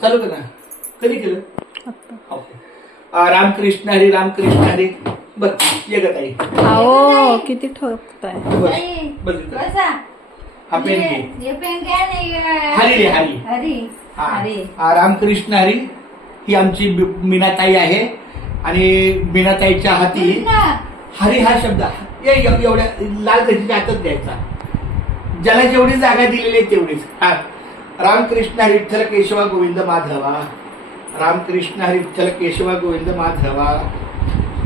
चालू कर ना. कधी केलं? रामकृष्ण हरी रामकृष्ण हरी. बर ये ग ताई. हो किती ठोकताय. बस हा पेन घे. हरी रे हरी. हा रामकृष्ण हरी ही आमची मीनाताई आहे आणि मीनाताईच्या हाती हरी हा शब्द एवढ्या लाल दशीच्या हातात द्यायचा. ज्याला जेवढी जागा दिलेली आहे तेवढीच. रामकृष्ण हरी विठ्ठल केशवा गोविंद माधवा. रामकृष्ण हरी विठ्ठल केशवा गोविंद माधवा.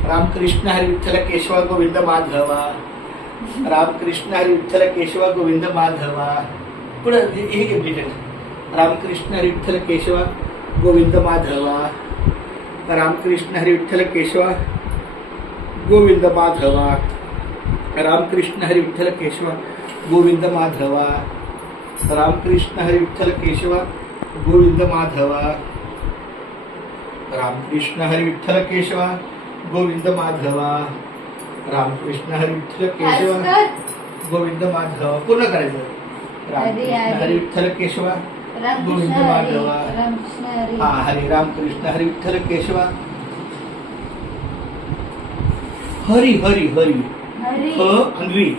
रामकृष्ण हरी विठ्ठल केशवा गोविंद माधवा. रामकृष्ण हरी विठ्ठल केशवा गोविंद माधवा. पुढे हे घे. रामकृष्ण हरी विठ्ठल केशवा गोविंद माधवा. रामकृष्ण हरी विठ्ठल केशवा गोविंद माधवा. रामकृष्ण हरी विठ्ठल केशवा गोविंद माधवा. रामकृष्ण हरी विठ्ठल केशवा गोविंद माधवा. रामकृष्ण हरी विठ्ठल केशवा गोविंद माधवा. रामकृष्ण हरी विठ्ठल केशवा गोविंद माधवा. पूर्ण करायचं. रामकृष्ण हरी विठ्ठल केशवा गोविंद माधवा. हा हरी रामकृष्ण हरी विठ्ठल केशवा हरी हरी हरी हरी.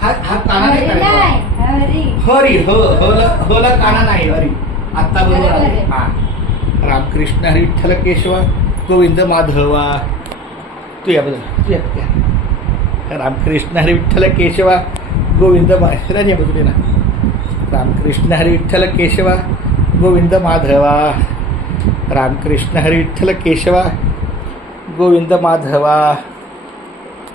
हा काना नाही करायचा. हरी हला काना नाही. हरी आता बरोबर आले. हा रामकृष्ण हरी विठ्ठल केशवा गोविंद माधवा. तू या बदल. रामकृष्ण हरी विठ्ठल केशवा गोविंद माधवा बदले ना. रामकृष्ण हरी विठ्ठल केशवा गोविंद माधवा. रामकृष्ण हरी विठ्ठल केशवा गोविंद माधवा.